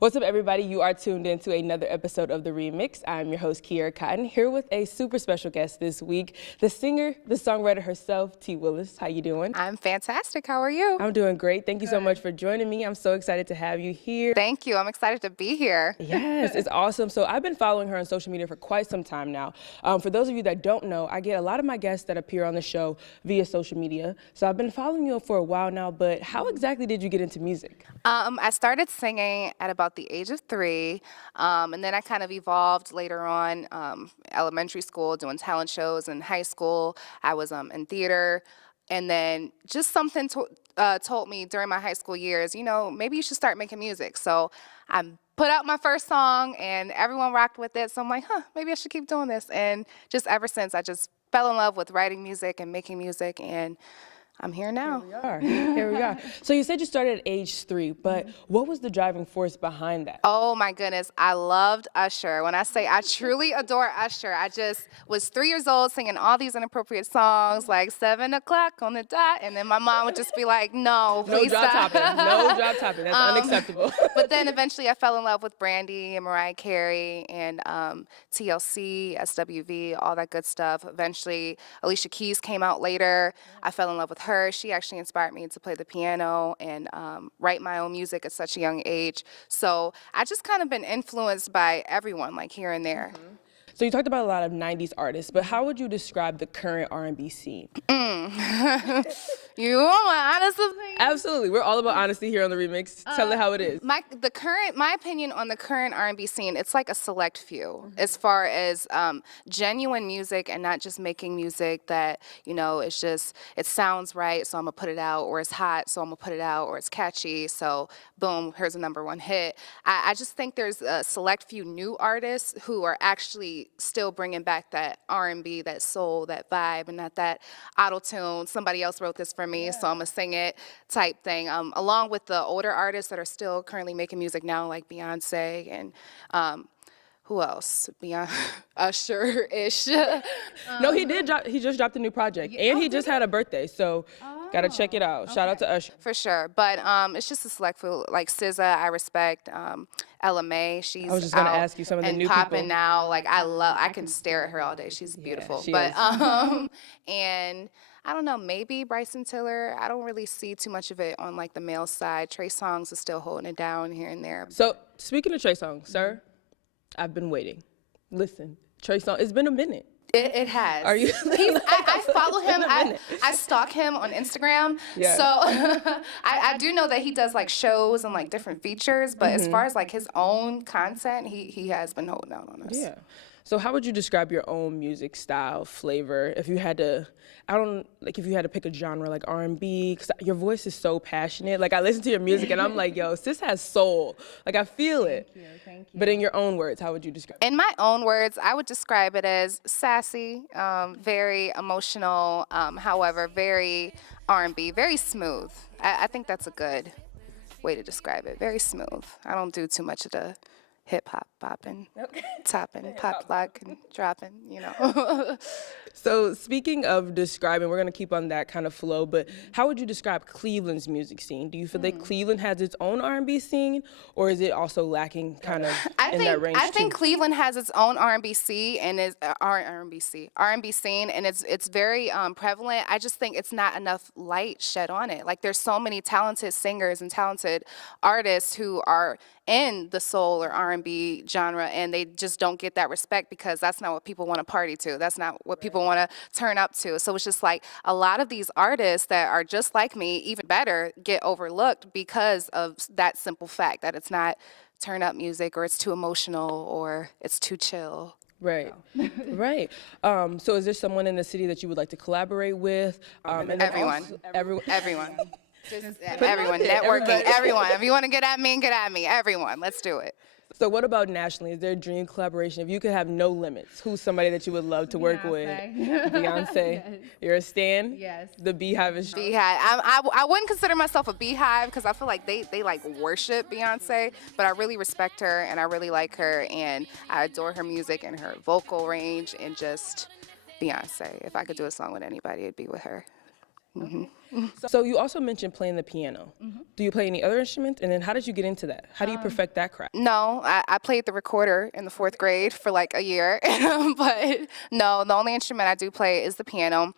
What's up, everybody? You are tuned in to another episode of The Remix. I'm your host, Kierra Cotton, here with a super special guest this week, the singer, the songwriter herself, Tee Willis. How you doing? I'm fantastic. How are you? I'm doing great. Thank you so much for joining me. I'm so excited to have you here. Thank you. I'm excited to be here. Yes, it's awesome. So I've been following her on social media for quite some time now. For those of you that don't know, I get a lot of my guests that appear on the show via social media. So I've been following you for a while now, but how exactly did you get into music? I started singing at about the age of 3, and then I kind of evolved later on, elementary school, doing talent shows. In high school, I was in theater, and then just something told me during my high school years, you know, maybe you should start making music. So I put out my first song, and everyone rocked with it, so I'm like, maybe I should keep doing this. And just ever since, I just fell in love with writing music and making music, and I'm here now. Here we are. Here we are. So you said you started at age 3, but what was the driving force behind that? Oh my goodness, I loved Usher. When I say I truly adore Usher, I just was 3 years old singing all these inappropriate songs like 7 o'clock on the dot, and then my mom would just be like, no, please drop stop. topping. No drop topping. That's unacceptable. But then eventually I fell in love with Brandy and Mariah Carey and TLC, SWV, all that good stuff. Eventually Alicia Keys came out later. I fell in love with her. She actually inspired me to play the piano and write my own music at such a young age. So I just kind of been influenced by everyone, like here and there. So you talked about a lot of 90s artists, but how would you describe the current R&B scene? You want my honest opinion? Absolutely. We're all about honesty here on The Remix. Tell it how it is. My opinion on the current R&B scene, it's like a select few as far as genuine music and not just making music that, you know, it's just, it sounds right, so I'm gonna put it out, or it's hot, so I'm gonna put it out, or it's catchy, so boom, here's a #1 hit. I just think there's a select few new artists who are actually still bringing back that R&B, that soul, that vibe, and not that auto-tune, somebody else wrote this for me, so I'm gonna sing it type thing, along with the older artists that are still currently making music now, like Beyonce and who else? Usher-ish. No, he just dropped a new project, and he just had a birthday, so gotta check it out. Shout out to Usher. For sure, but it's just a select few, like SZA, I respect. Ella Mai, she's I was just gonna out ask you some of the and new popping people. now. Like I can stare at her all day. She's beautiful. she But is. and I don't know, maybe Bryson Tiller. I don't really see too much of it on like the male side. Trey Songz is still holding it down here and there. So speaking of Trey Songz, sir, I've been waiting. Listen, Trey Songz, it's been a minute. It has. Are you? I follow him. I stalk him on Instagram. Yeah. So I do know that he does like shows and like different features. But as far as like his own content, he has been holding out on us. Yeah. So how would you describe your own music style, flavor, if you had to, if you had to pick a genre like R&B, because your voice is so passionate. Like I listen to your music and I'm like, yo, sis has soul. Like I feel it. Thank you. But in your own words, how would you describe it? In my own words, I would describe it as sassy, very emotional, however, very R&B, very smooth. I think that's a good way to describe it. Very smooth. I don't do too much of the hip-hop bopping, topping, pop lock, and dropping, you know. So speaking of describing, we're going to keep on that kind of flow, but how would you describe Cleveland's music scene? Do you feel that Cleveland has its own R&B scene, or is it also lacking kind of in that range I think too? Cleveland has its own R&B scene, and is R&B scene, and it's very prevalent. I just think it's not enough light shed on it. Like there's so many talented singers and talented artists who are in the soul or R&B genre, and they just don't get that respect because that's not what people want to party to. That's not what people want to turn up to. So it's just like a lot of these artists that are just like me, even better, get overlooked because of that simple fact that it's not turn up music, or it's too emotional, or it's too chill. Right, right. So is there someone in the city that you would like to collaborate with? And then Everyone. Everyone. Just everyone, networking, everyone. If you want to get at me, everyone. Let's do it. So what about nationally? Is there a dream collaboration? If you could have no limits, who's somebody that you would love to work with? Beyonce. Yes. You're a stan? Yes. The Beehive is Beehive. I wouldn't consider myself a Beehive because I feel like they like worship Beyonce, but I really respect her and I really like her and I adore her music and her vocal range and just Beyonce. If I could do a song with anybody, it'd be with her. So you also mentioned playing the piano. Do you play any other instruments? And then how did you get into that? How do you perfect that craft? No, I played the recorder in the 4th grade for like a year, but no, the only instrument I do play is the piano.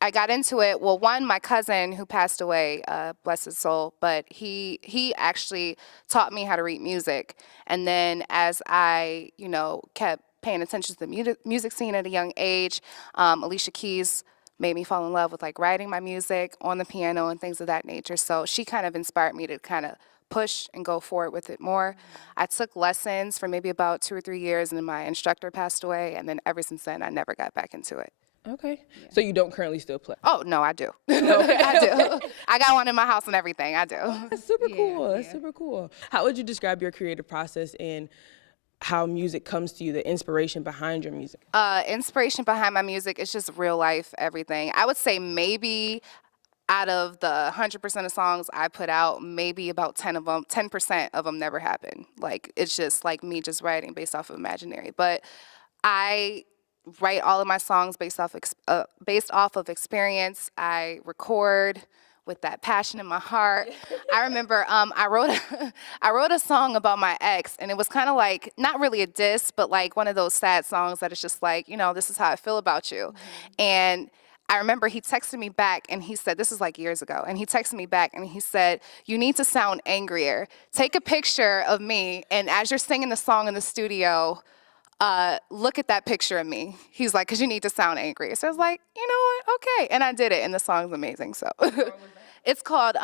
I got into it, well, one, my cousin who passed away, bless his soul, but he actually taught me how to read music. And then as I, kept paying attention to the music scene at a young age, Alicia Keys made me fall in love with like writing my music on the piano and things of that nature. So she kind of inspired me to kind of push and go forward with it more. I took lessons for maybe about 2 or 3 years, and then my instructor passed away, and then ever since then I never got back into it. Okay. Yeah. So you don't currently still play? Oh, no, I do. I do. I got one in my house and everything. I do. That's super cool. That's super cool. How would you describe your creative process and how music comes to you, the inspiration behind your music? Inspiration behind my music is just real life, everything. I would say maybe out of the 100% of songs I put out, maybe about 10% of them never happen. Like, it's just like me just writing based off of imaginary. But I write all of my songs based off of experience. I record with that passion in my heart. I remember I wrote a song about my ex, and it was kind of like not really a diss, but like one of those sad songs that it's just like, this is how I feel about you. And I remember he texted me back and he said, this is like years ago, and he texted me back and he said, you need to sound angrier. Take a picture of me, and as you're singing the song in the studio, look at that picture of me. He's like, because you need to sound angry. So I was like, you know what? Okay. And I did it, and the song's amazing. So it's called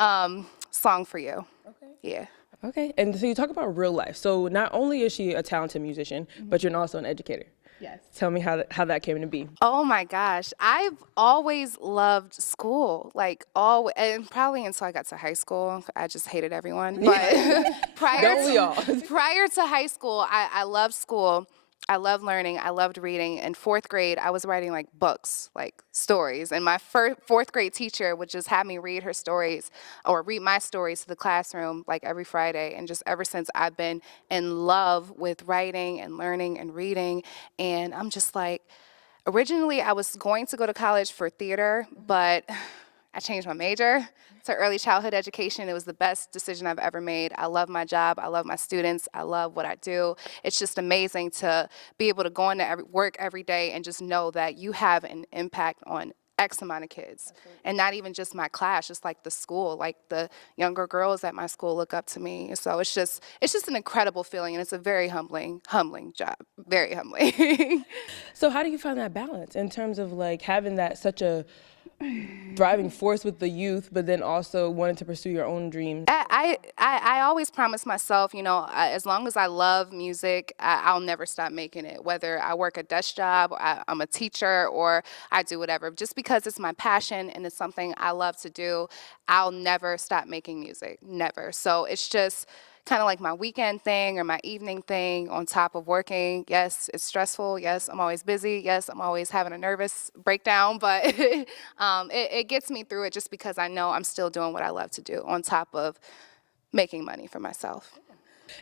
Song for You. Okay. Yeah. Okay. And so you talk about real life. So not only is she a talented musician, but you're also an educator. Yes. Tell me how that came to be. Oh my gosh. I've always loved school, and probably until I got to high school. I just hated everyone. But prior to high school, I loved school. I loved learning. I loved reading. In 4th grade, I was writing like books, like stories. And my 4th grade teacher would just have me read her stories or read my stories to the classroom like every Friday. And just ever since, I've been in love with writing and learning and reading. And I'm just like, originally I was going to go to college for theater, but I changed my major to early childhood education. It was the best decision I've ever made. I love my job. I love my students. I love what I do. It's just amazing to be able to go into work every day and just know that you have an impact on X amount of kids. Absolutely. And not even just my class, just like the school, like the younger girls at my school look up to me. So it's just an incredible feeling, and it's a very humbling job, very humbling. So how do you find that balance in terms of like having that such a driving force with the youth, but then also wanting to pursue your own dreams? I always promise myself, as long as I love music, I'll never stop making it. Whether I work a desk job, I'm a teacher, or I do whatever. Just because it's my passion and it's something I love to do, I'll never stop making music, never. So it's just kind of like my weekend thing or my evening thing on top of working. Yes, it's stressful. Yes, I'm always busy. Yes, I'm always having a nervous breakdown, but it gets me through it just because I know I'm still doing what I love to do on top of making money for myself.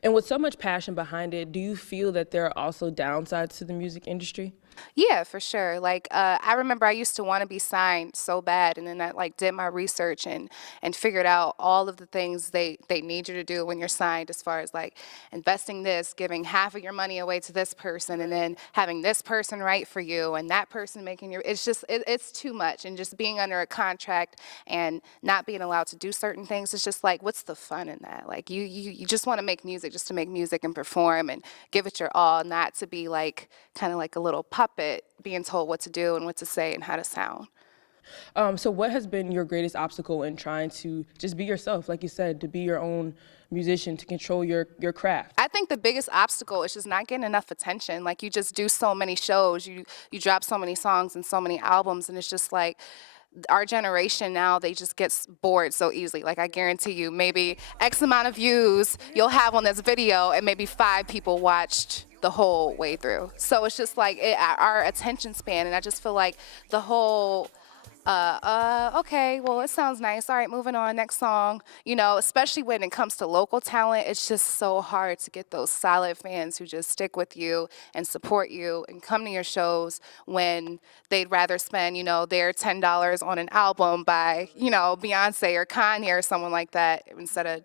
And with so much passion behind it, do you feel that there are also downsides to the music industry? Yeah, for sure. Like, I remember I used to want to be signed so bad, and then I did my research and figured out all of the things they need you to do when you're signed, as far as like investing this, giving half of your money away to this person, and then having this person write for you and that person making your, it's just, it's too much. And just being under a contract and not being allowed to do certain things, it's just like, what's the fun in that? Like, you just want to make music just to make music and perform and give it your all, not to be like kind of like a little puppet being told what to do and what to say and how to sound. So what has been your greatest obstacle in trying to just be yourself, like you said, to be your own musician, to control your craft? I think the biggest obstacle is just not getting enough attention. Like, you just do so many shows, you drop so many songs and so many albums, and it's just like, our generation now, they just get bored so easily. Like, I guarantee you, maybe X amount of views you'll have on this video, and maybe 5 people watched the whole way through. So it's just like our attention span, and I just feel like the whole Okay, well, it sounds nice. All right, moving on, next song. You know, especially when it comes to local talent, it's just so hard to get those solid fans who just stick with you and support you and come to your shows when they'd rather spend, you know, their $10 on an album by, you know, Beyonce or Kanye or someone like that instead of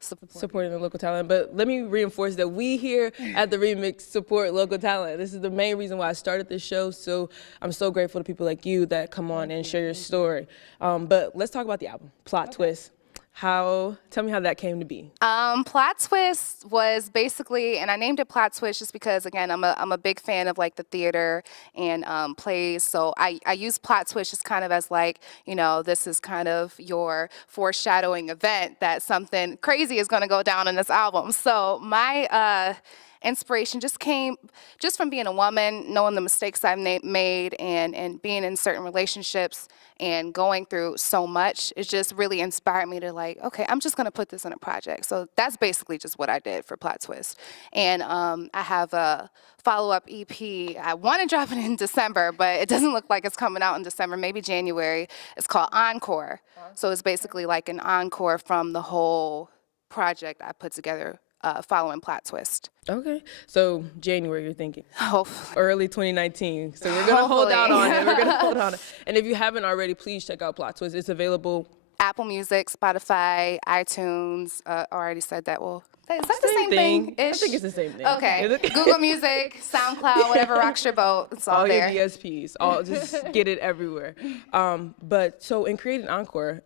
supporting the local talent. But let me reinforce that we here at the Remix support local talent. This is the main reason why I started this show. So I'm so grateful to people like you that come on and share your story. But let's talk about the album, Plot Twist. Tell me how that came to be. Plot Twist was basically, and I named it Plot Twist just because, again, I'm a big fan of like the theater and plays. So I use Plot Twist just kind of as like, you know, this is kind of your foreshadowing event that something crazy is going to go down in this album. So my inspiration just came just from being a woman, knowing the mistakes I've made and being in certain relationships and going through so much. It just really inspired me to like, okay, I'm just gonna put this in a project. So that's basically just what I did for Plot Twist. And I have a follow-up EP. I want to drop it in December, but it doesn't look like it's coming out in December, maybe January. It's called Encore. So it's basically like an encore from the whole project I put together following Plot Twist. Okay, so January you're thinking. Hopefully. Early 2019. So we're gonna hold out on it. We're gonna hold on it. And if you haven't already, please check out Plot Twist. It's available. Apple Music, Spotify, iTunes. Already said that. Well, is that the same thing? I think it's the same thing. Okay. Google Music, SoundCloud, whatever rocks your boat. It's all there. All your DSPs. Just get it everywhere. But so in creating Encore,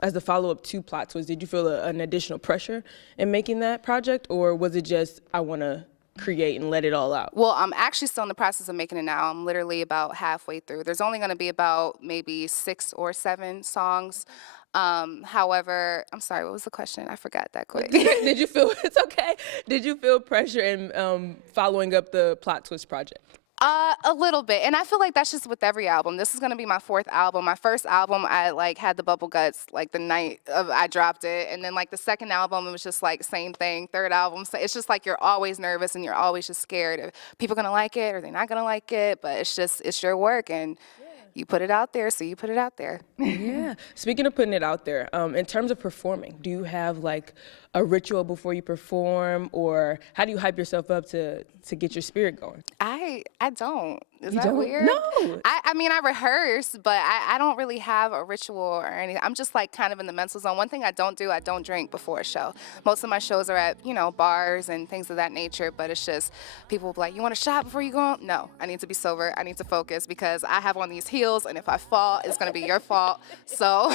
as the follow-up to Plot Twist, did you feel an additional pressure in making that project, or was it just, I want to create and let it all out? Well, I'm actually still in the process of making it now. I'm literally about halfway through. There's only going to be about maybe 6 or 7 songs. However, I'm sorry, what was the question? I forgot that quick. Did you feel, it's okay. Did you feel pressure in following up the Plot Twist project? A little bit, and I feel like that's just with every album. This is gonna be my 4th album. My first album, I like had the bubble guts like the night I dropped it, and then like the second album, it was just like same thing. Third album, so it's just like you're always nervous and you're always just scared if people gonna like it or they're not gonna like it. But it's your work and. You put it out there, so you put it out there. Yeah. Speaking of putting it out there, in terms of performing, do you have like a ritual before you perform, or how do you hype yourself up to get your spirit going? I don't. Is You that don't? weird? No. I mean, I rehearse, but I don't really have a ritual or anything. I'm just like kind of in the mental zone. One thing I don't drink before a show. Most of my shows are at, you know, bars and things of that nature, but it's just people will be like, you want a shot before you go on? No, I need to be sober. I need to focus because I have on these heels, and if I fall, it's going to be your fault. So,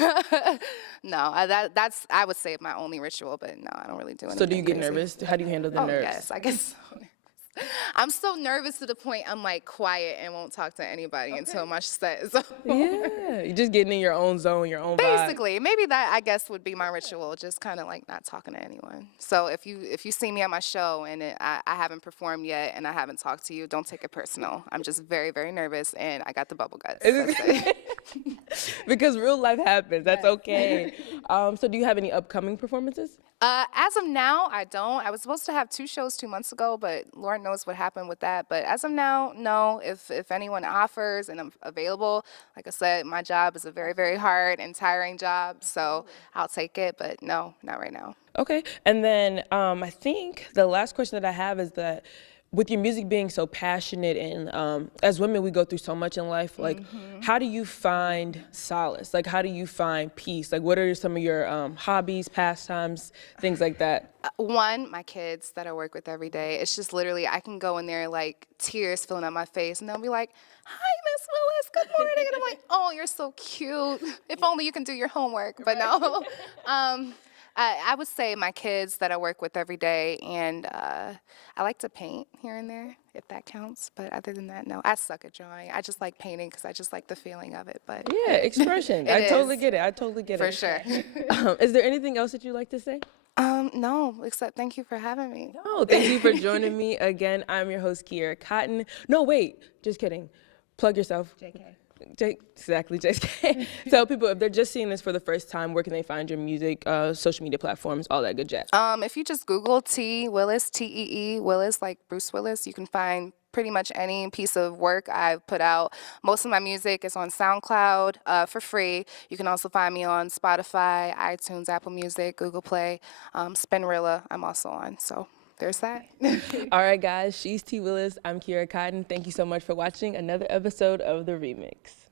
no, that's, I would say, my only ritual, but no, I don't really do anything. So do you get crazy. nervous? How do you handle the nerves? Yes, I guess so. I'm so nervous to the point I'm like quiet and won't talk to anybody until my set is over. Yeah, you're just getting in your own zone, your own vibe. Basically, maybe that I guess would be my ritual, just kind of like not talking to anyone. So if you see me at my show and I haven't performed yet and I haven't talked to you, don't take it personal. I'm just very, very nervous and I got the bubble guts. That's it. Because real life happens. That's okay. So do you have any upcoming performances? As of now, I don't. I was supposed to have 2 shows 2 months ago, but Lord knows what happened with that. But as of now, no. If anyone offers and I'm available, like I said, my job is a very, very hard and tiring job, so I'll take it. But no, not right now. Okay. And then I think the last question that I have is that with your music being so passionate and as women, we go through so much in life, like how do you find solace? Like how do you find peace? Like what are some of your hobbies, pastimes, things like that? One, my kids that I work with every day. It's just literally, I can go in there like tears filling up my face and they'll be like, hi, Miss Willis, good morning. And I'm like, oh, you're so cute. If only you can do your homework, but no. I would say my kids that I work with every day, and I like to paint here and there, if that counts. But other than that, no. I suck at drawing. I just like painting because I just like the feeling of it. But yeah, expression. I totally get it. I totally get it. For sure. Is there anything else that you'd like to say? No, except thank you for having me. No, thank you for joining me again. I'm your host, Kierra Cotton. No, wait, just kidding. Plug yourself. Exactly, JK. Tell people if they're just seeing this for the first time, where can they find your music, social media platforms, all that good jazz? If you just Google Tee Willis, Tee Willis, like Bruce Willis, you can find pretty much any piece of work I've put out. Most of my music is on SoundCloud for free. You can also find me on Spotify, iTunes, Apple Music, Google Play, Spinrilla I'm also on. So there's that. All right, guys, she's Tee Willis. I'm Kierra. Thank you so much for watching another episode of The Remix.